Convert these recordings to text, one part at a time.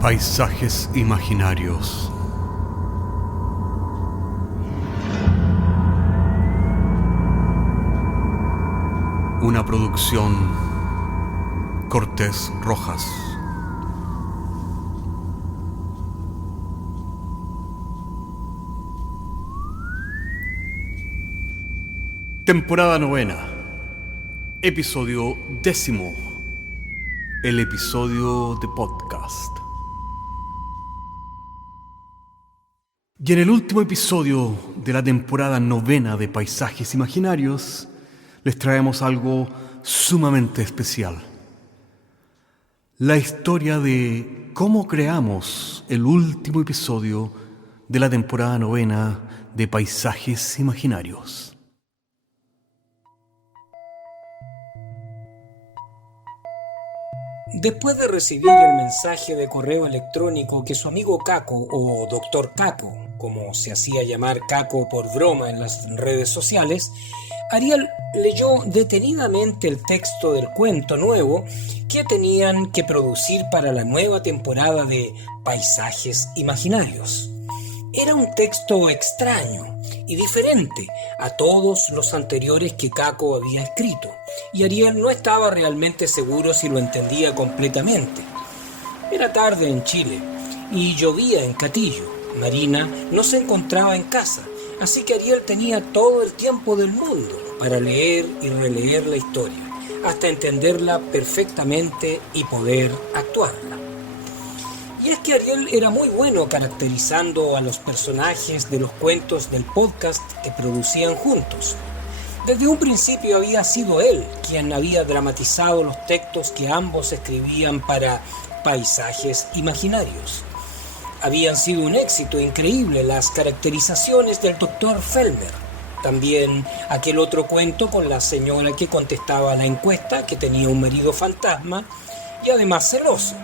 Paisajes imaginarios. Una producción Cortés Rojas. Temporada 9, episodio 10, el episodio de podcast. Y en el último episodio de la temporada 9 de Paisajes Imaginarios, les traemos algo sumamente especial. La historia de cómo creamos el último episodio de la temporada 9 de Paisajes Imaginarios. Después de recibir el mensaje de correo electrónico que su amigo Caco, o Dr. Caco, como se hacía llamar Caco por broma en las redes sociales, Ariel leyó detenidamente el texto del cuento nuevo que tenían que producir para la nueva temporada de Paisajes Imaginarios. Era un texto extraño y diferente a todos los anteriores que Caco había escrito, y Ariel no estaba realmente seguro si lo entendía completamente. Era tarde en Chile y llovía en Catillo. Marina no se encontraba en casa, así que Ariel tenía todo el tiempo del mundo para leer y releer la historia, hasta entenderla perfectamente y poder actuarla. Y es que Ariel era muy bueno caracterizando a los personajes de los cuentos del podcast que producían juntos. Desde un principio había sido él quien había dramatizado los textos que ambos escribían para Paisajes Imaginarios. Habían sido un éxito increíble las caracterizaciones del Dr. Fellmer. También aquel otro cuento con la señora que contestaba a la encuesta, que tenía un marido fantasma y además celoso.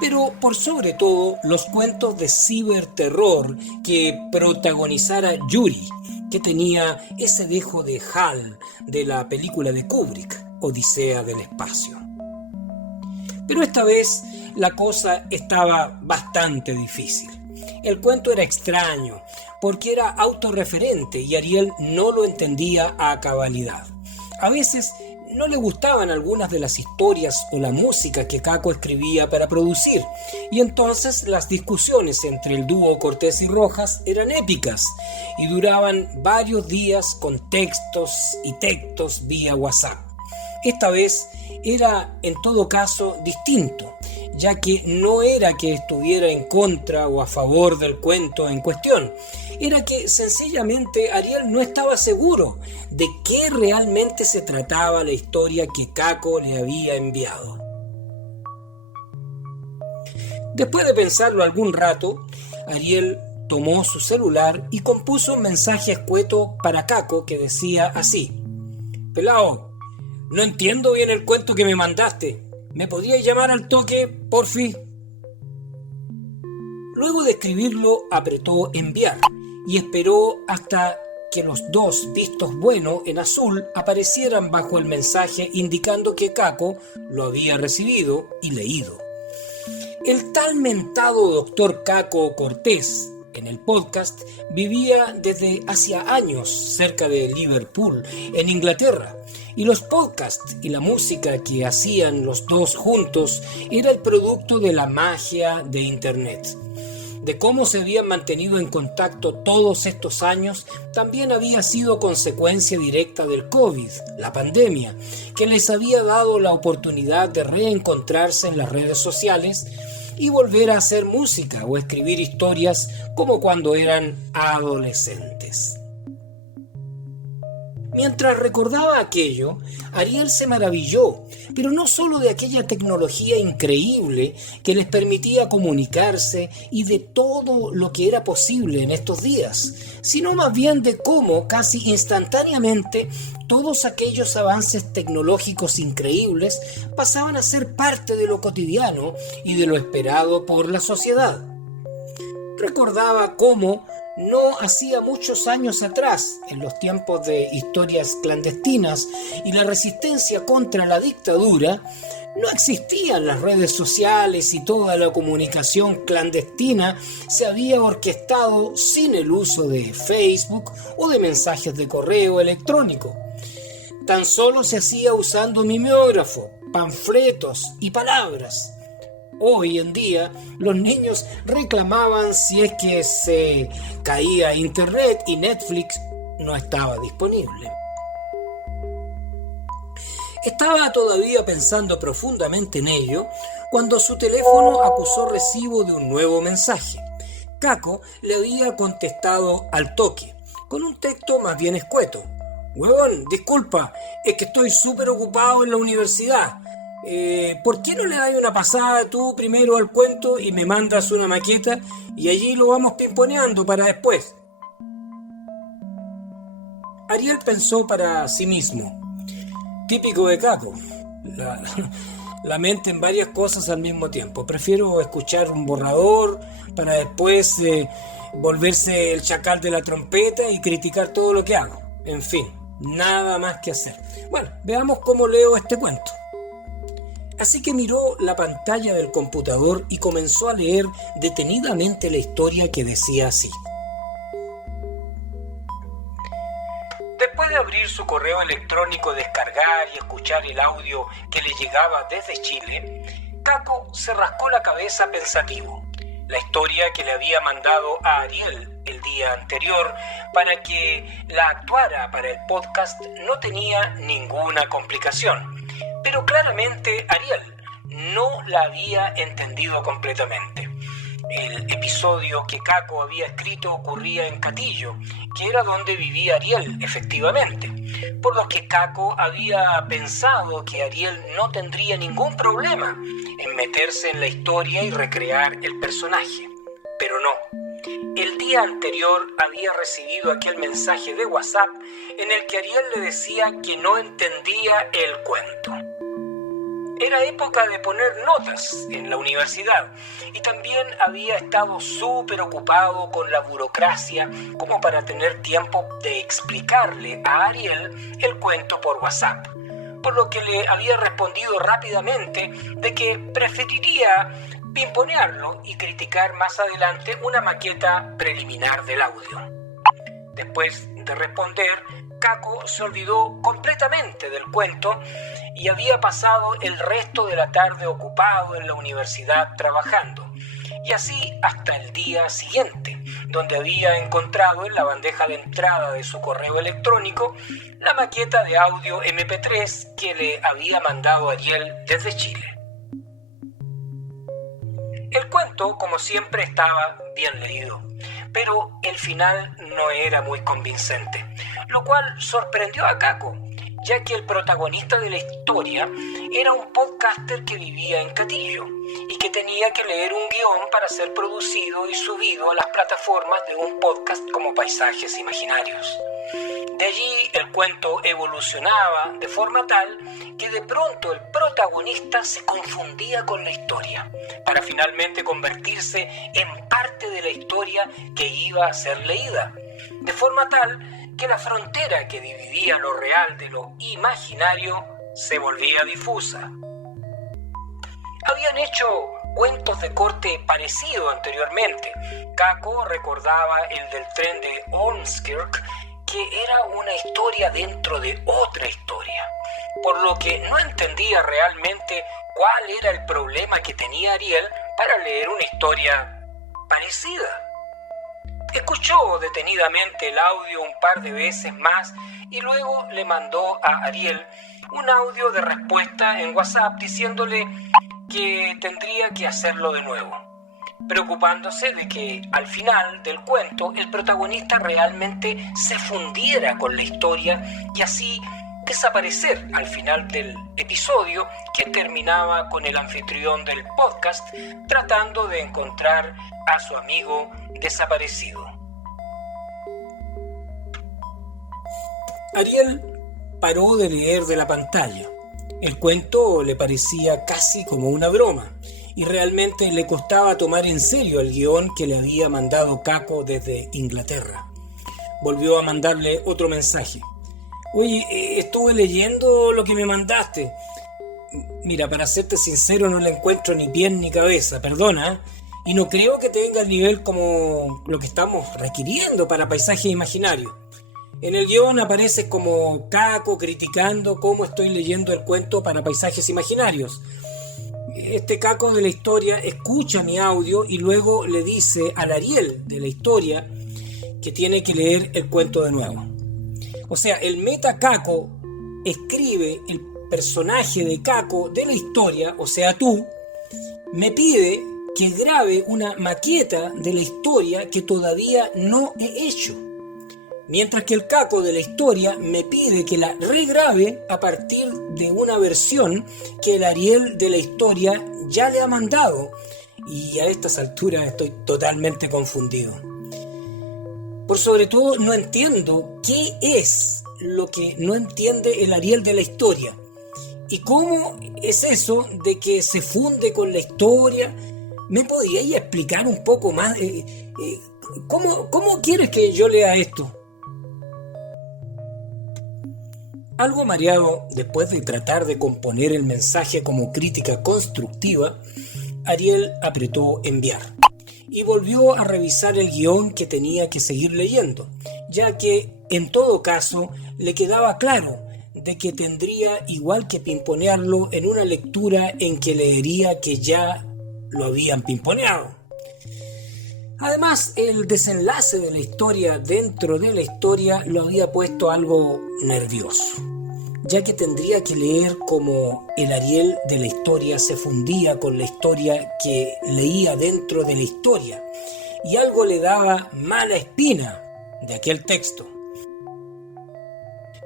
Pero por sobre todo los cuentos de ciberterror que protagonizara Yuri, que tenía ese dejo de HAL de la película de Kubrick, Odisea del Espacio. Pero esta vez la cosa estaba bastante difícil. El cuento era extraño porque era autorreferente y Ariel no lo entendía a cabalidad. A veces no le gustaban algunas de las historias o la música que Caco escribía para producir, y entonces las discusiones entre el dúo Cortés y Rojas eran épicas y duraban varios días con textos y textos vía WhatsApp. Esta vez era en todo caso distinto, ya que no era que estuviera en contra o a favor del cuento en cuestión, era que sencillamente Ariel no estaba seguro de qué realmente se trataba la historia que Caco le había enviado. Después de pensarlo algún rato, Ariel tomó su celular y compuso un mensaje escueto para Caco que decía así: «Pelao, no entiendo bien el cuento que me mandaste. ¿Me podrías llamar al toque, porfi?» Luego de escribirlo, apretó enviar y esperó hasta que los dos vistos bueno en azul aparecieran bajo el mensaje indicando que Caco lo había recibido y leído. El tal mentado doctor Caco Cortés, en el podcast, vivía desde hacía años cerca de Liverpool, en Inglaterra, y los podcasts y la música que hacían los dos juntos era el producto de la magia de Internet. De cómo se habían mantenido en contacto todos estos años también había sido consecuencia directa del COVID, la pandemia, que les había dado la oportunidad de reencontrarse en las redes sociales y volver a hacer música o escribir historias como cuando eran adolescentes. Mientras recordaba aquello, Ariel se maravilló, pero no solo de aquella tecnología increíble que les permitía comunicarse y de todo lo que era posible en estos días, sino más bien de cómo casi instantáneamente todos aquellos avances tecnológicos increíbles pasaban a ser parte de lo cotidiano y de lo esperado por la sociedad. Recordaba cómo no hacía muchos años atrás, en los tiempos de historias clandestinas y la resistencia contra la dictadura, no existían las redes sociales y toda la comunicación clandestina se había orquestado sin el uso de Facebook o de mensajes de correo electrónico. Tan solo se hacía usando mimeógrafo, panfletos y palabras. Hoy en día los niños reclamaban si es que se caía internet y Netflix no estaba disponible. Estaba todavía pensando profundamente en ello cuando su teléfono acusó recibo de un nuevo mensaje. Caco le había contestado al toque, con un texto más bien escueto. «Huevón, disculpa, es que estoy súper ocupado en la universidad. ¿Por qué no le das una pasada tú primero al cuento y me mandas una maqueta y allí lo vamos pimponeando para después?» Ariel pensó para sí mismo. Típico de Caco. La mente en varias cosas al mismo tiempo. Prefiero escuchar un borrador para después volverse el chacal de la trompeta y criticar todo lo que hago. En fin, nada más que hacer. Bueno, veamos cómo leo este cuento. Así que miró la pantalla del computador y comenzó a leer detenidamente la historia que decía así. Después de abrir su correo electrónico, descargar y escuchar el audio que le llegaba desde Chile, Caco se rascó la cabeza pensativo. La historia que le había mandado a Ariel el día anterior para que la actuara para el podcast no tenía ninguna complicación. Pero claramente Ariel no la había entendido completamente. El episodio que Caco había escrito ocurría en Catillo, que era donde vivía Ariel, efectivamente, por lo que Caco había pensado que Ariel no tendría ningún problema en meterse en la historia y recrear el personaje. Pero no. El día anterior había recibido aquel mensaje de WhatsApp en el que Ariel le decía que no entendía el cuento. Era época de poner notas en la universidad y también había estado súper ocupado con la burocracia como para tener tiempo de explicarle a Ariel el cuento por WhatsApp, por lo que le había respondido rápidamente de que preferiría pimponearlo y criticar más adelante una maqueta preliminar del audio. Después de responder, Caco se olvidó completamente del cuento y había pasado el resto de la tarde ocupado en la universidad trabajando, y así hasta el día siguiente, donde había encontrado en la bandeja de entrada de su correo electrónico la maqueta de audio MP3 que le había mandado Ariel desde Chile. El cuento, como siempre, estaba bien leído, pero el final no era muy convincente, lo cual sorprendió a Caco, ya que el protagonista de la historia era un podcaster que vivía en Catillo y que tenía que leer un guión para ser producido y subido a las plataformas de un podcast como Paisajes Imaginarios. De allí el cuento evolucionaba de forma tal que de pronto el protagonista se confundía con la historia, para finalmente convertirse en parte de la historia que iba a ser leída, de forma tal que la frontera que dividía lo real de lo imaginario se volvía difusa. Habían hecho cuentos de corte parecido anteriormente. Caco recordaba el del tren de Ormskirk, que era una historia dentro de otra historia, por lo que no entendía realmente cuál era el problema que tenía Ariel para leer una historia parecida. Escuchó detenidamente el audio un par de veces más y luego le mandó a Ariel un audio de respuesta en WhatsApp diciéndole que tendría que hacerlo de nuevo, preocupándose de que al final del cuento el protagonista realmente se fundiera con la historia y así desaparecer al final del episodio, que terminaba con el anfitrión del podcast tratando de encontrar a su amigo desaparecido. Ariel paró de leer de la pantalla. El cuento le parecía casi como una broma y realmente le costaba tomar en serio el guión que le había mandado Caco desde Inglaterra. Volvió a mandarle otro mensaje. Oye, estuve leyendo lo que me mandaste. Mira, para serte sincero, no le encuentro ni pies ni cabeza, perdona, y no creo que tenga el nivel como lo que estamos requiriendo para paisajes imaginarios. En el guión aparece como Caco criticando cómo estoy leyendo el cuento para paisajes imaginarios. Este Caco de la historia escucha mi audio y luego le dice al Ariel de la historia que tiene que leer el cuento de nuevo. O sea, el meta Caco escribe el personaje de Caco de la historia, o sea tú, me pide que grabe una maqueta de la historia que todavía no he hecho. Mientras que el Caco de la historia me pide que la regrabe a partir de una versión que el Ariel de la historia ya le ha mandado. Y a estas alturas estoy totalmente confundido. Por sobre todo no entiendo qué es lo que no entiende el Ariel de la historia. ¿Y cómo es eso de que se funde con la historia? ¿Me podríais explicar un poco más? ¿Cómo quieres que yo lea esto? Algo mareado, después de tratar de componer el mensaje como crítica constructiva, Ariel apretó enviar y volvió a revisar el guión que tenía que seguir leyendo, ya que, en todo caso, le quedaba claro de que tendría igual que pimponearlo en una lectura en que leería que ya lo habían pimponeado. Además, el desenlace de la historia dentro de la historia lo había puesto algo nervioso, ya que tendría que leer cómo el Ariel de la historia se fundía con la historia que leía dentro de la historia, y algo le daba mala espina de aquel texto.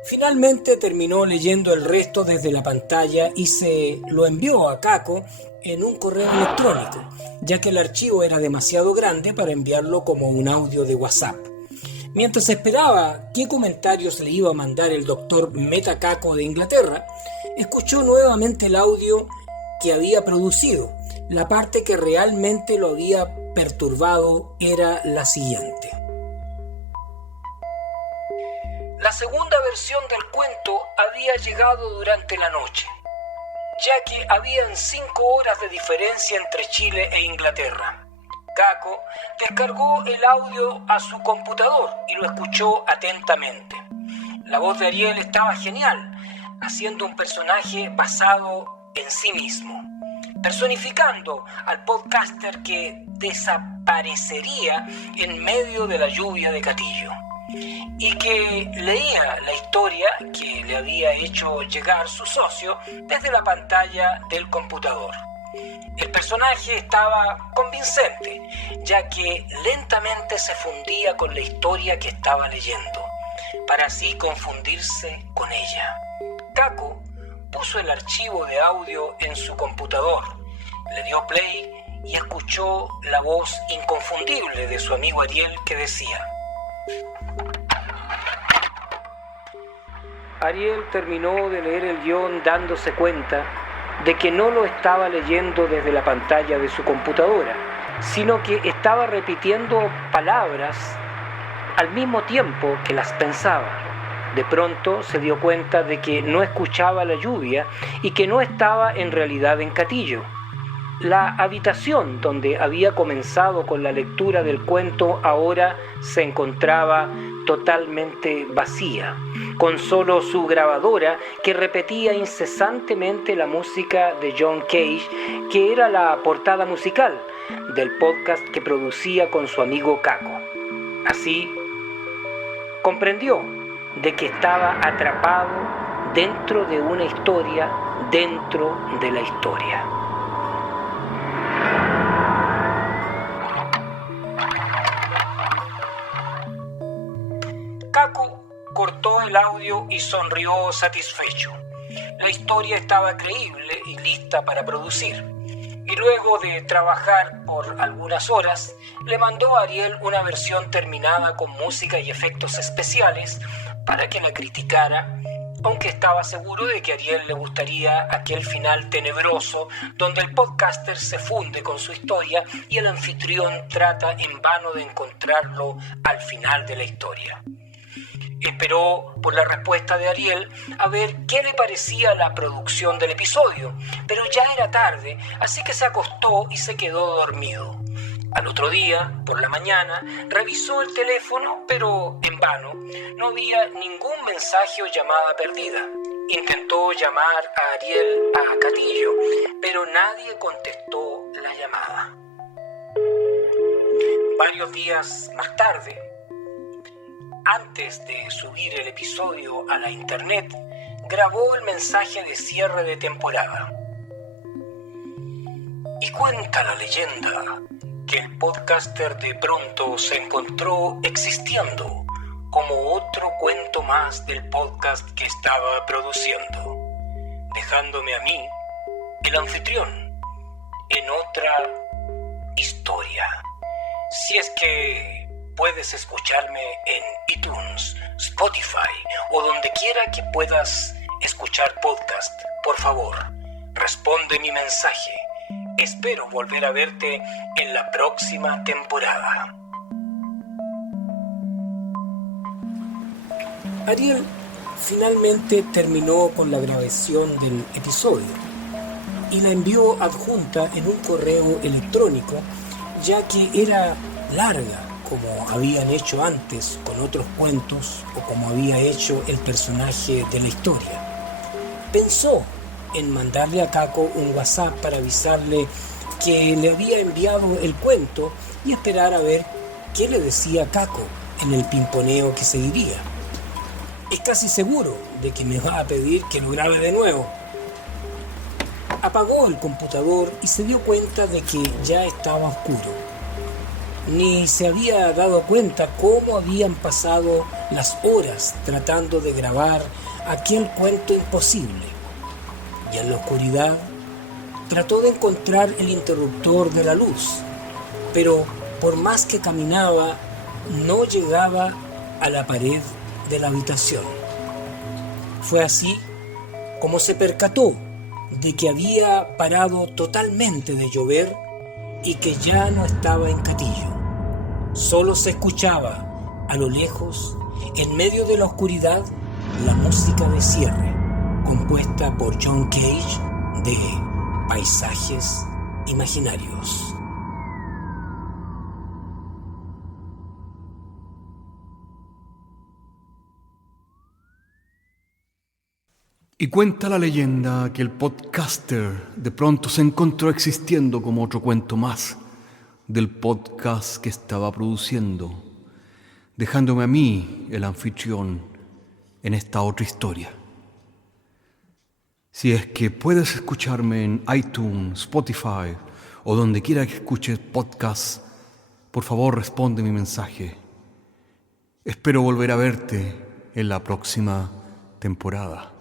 Finalmente terminó leyendo el resto desde la pantalla y se lo envió a Caco en un correo electrónico, ya que el archivo era demasiado grande para enviarlo como un audio de WhatsApp. Mientras esperaba qué comentarios le iba a mandar el doctor Meta Caco de Inglaterra, escuchó nuevamente el audio que había producido. La parte que realmente lo había perturbado era la siguiente. La segunda versión del cuento había llegado durante la noche, ya que habían 5 horas de diferencia entre Chile e Inglaterra. Caco descargó el audio a su computador y lo escuchó atentamente. La voz de Ariel estaba genial, haciendo un personaje basado en sí mismo, personificando al podcaster que desaparecería en medio de la lluvia de Catillo y que leía la historia que le había hecho llegar su socio desde la pantalla del computador. El personaje estaba convincente, ya que lentamente se fundía con la historia que estaba leyendo, para así confundirse con ella. Caco puso el archivo de audio en su computador, le dio play y escuchó la voz inconfundible de su amigo Ariel que decía: Ariel terminó de leer el guión dándose cuenta de que no lo estaba leyendo desde la pantalla de su computadora, sino que estaba repitiendo palabras al mismo tiempo que las pensaba. De pronto se dio cuenta de que no escuchaba la lluvia y que no estaba en realidad en Catillo. La habitación donde había comenzado con la lectura del cuento ahora se encontraba totalmente vacía, con solo su grabadora que repetía incesantemente la música de John Cage, que era la portada musical del podcast que producía con su amigo Caco. Así, comprendió de que estaba atrapado dentro de una historia dentro de la historia. Caco cortó el audio y sonrió satisfecho. La historia estaba creíble y lista para producir. Y luego de trabajar por algunas horas, le mandó a Ariel una versión terminada con música y efectos especiales para que la criticara, aunque estaba seguro de que a Ariel le gustaría aquel final tenebroso donde el podcaster se funde con su historia y el anfitrión trata en vano de encontrarlo al final de la historia. Esperó por la respuesta de Ariel a ver qué le parecía la producción del episodio, pero ya era tarde, así que se acostó y se quedó dormido. Al otro día, por la mañana, revisó el teléfono, pero en vano. No había ningún mensaje o llamada perdida. Intentó llamar a Ariel a Catillo, pero nadie contestó la llamada. Varios días más tarde, antes de subir el episodio a la internet, grabó el mensaje de cierre de temporada. Y cuenta la leyenda que el podcaster de pronto se encontró existiendo como otro cuento más del podcast que estaba produciendo, dejándome a mí, el anfitrión, en otra historia. Si es que puedes escucharme en iTunes, Spotify o donde quiera que puedas escuchar podcast, por favor, responde mi mensaje. Espero volver a verte en la próxima temporada. Ariel finalmente terminó con la grabación del episodio y la envió adjunta en un correo electrónico, ya que era larga, como habían hecho antes con otros cuentos o como había hecho el personaje de la historia. Pensó en mandarle a Caco un WhatsApp para avisarle que le había enviado el cuento y esperar a ver qué le decía Caco en el pimponeo que seguiría. Es casi seguro de que me va a pedir que lo grabe de nuevo. Apagó el computador y se dio cuenta de que ya estaba oscuro. Ni se había dado cuenta cómo habían pasado las horas tratando de grabar aquel cuento imposible. Y en la oscuridad trató de encontrar el interruptor de la luz, pero por más que caminaba, no llegaba a la pared de la habitación. Fue así como se percató de que había parado totalmente de llover y que ya no estaba en Catillo. Solo se escuchaba a lo lejos, en medio de la oscuridad, la música de cierre, compuesta por John Cage, de Paisajes Imaginarios. Y cuenta la leyenda que el podcaster de pronto se encontró existiendo como otro cuento más del podcast que estaba produciendo, dejándome a mí, el anfitrión, en esta otra historia. Si es que puedes escucharme en iTunes, Spotify o donde quiera que escuches podcasts, por favor responde mi mensaje. Espero volver a verte en la próxima temporada.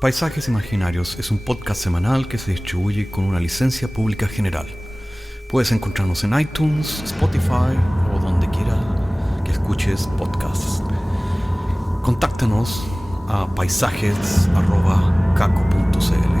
Paisajes Imaginarios es un podcast semanal que se distribuye con una licencia pública general. Puedes encontrarnos en iTunes, Spotify o donde quiera que escuches podcasts. Contáctanos a paisajes@caco.cl.